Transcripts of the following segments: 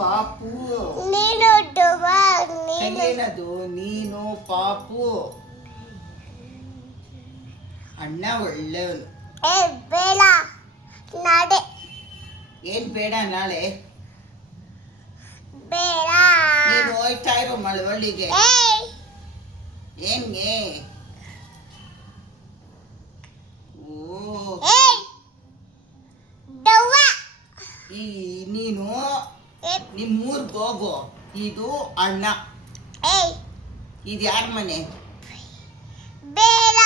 ಪಾಪು. ನೀನು ಕೈಲೇನದು ನೀನು ಪಾಪು. ಅಣ್ಣ ಒಳ್ಳೆಯವನು. ಬೇಡ ನಾಳೆ. ಏನ್ ಬೇಡ ನಾಳೆ? ಬೇಡ. ನೀನು ಹೋಯ್ತಾ ಇರೋ ಮಳವಳ್ಳಿಗೆ. ಏನ್ಗೆ? ಓ ಈ ನೀನು ನಿಮ್ಮೂರ್ಗೆ ಹೋಗು. ಇದು ಅಣ್ಣ. ಇದು ಯಾರ ಮನೆ? ಬೇಡ.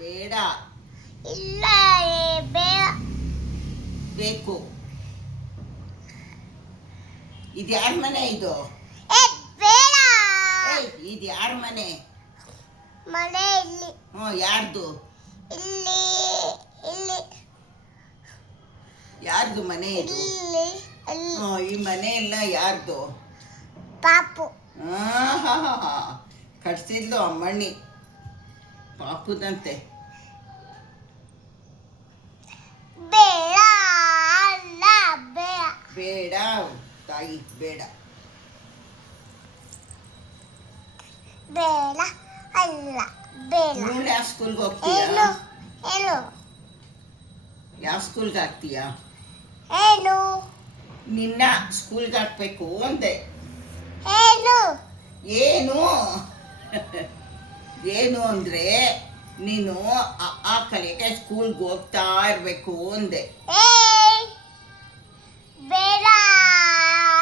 ಬೇಡ. ಇಲ್ಲ ಬೇಡ. ಬೇಕು. ಇದು ಯಾರ ಮನೆ? ಇದು ಬೇಡ. ಇದು ಯಾರ ಮನೆ? ಮನೆ ಇಲ್ಲಿ. ಯಾರ್ದು? ಇಲ್ಲಿ ಇಲ್ಲಿ. ಯಾರ್ದು ಮನೆ ಇದು? ಇಲ್ಲಿ ಈ ಮನೆ ಎಲ್ಲ ಯಾರ್ದು? ಪಾಪು. ಕಟ್ಸಿದ್ಲು ಅಮ್ಮಣ್ಣಿ ಪಾಪುದಂತೆ. ಬೇಡ ಅಲ್ಲ ಬೇಡ. ಬೇಡ ತಾಯಿ ಬೇಡ. ಬೇಡ ಅಲ್ಲ ಬೇಡ. ನೀನು ಯಾವ ಸ್ಕೂಲ್ಗೆ ಹೋಗ್ತೀಯಾ? ಏನು ಯಾವ ಸ್ಕೂಲ್ಗೆ ಹಾಕ್ತೀಯಾ? ಏನು ನಿನ್ನ ಸ್ಕೂಲ್ಗೆ ಹಾಕ್ಬೇಕು ಅಂದೆ. ಏನು ಏನು ಏನು ಅಂದರೆ ನೀನು ಆ ಕಲಿಯಕ್ಕೆ ಸ್ಕೂಲ್ಗೆ ಹೋಗ್ತಾ ಇರಬೇಕು ಅಂದೆ. ಬೇಡ.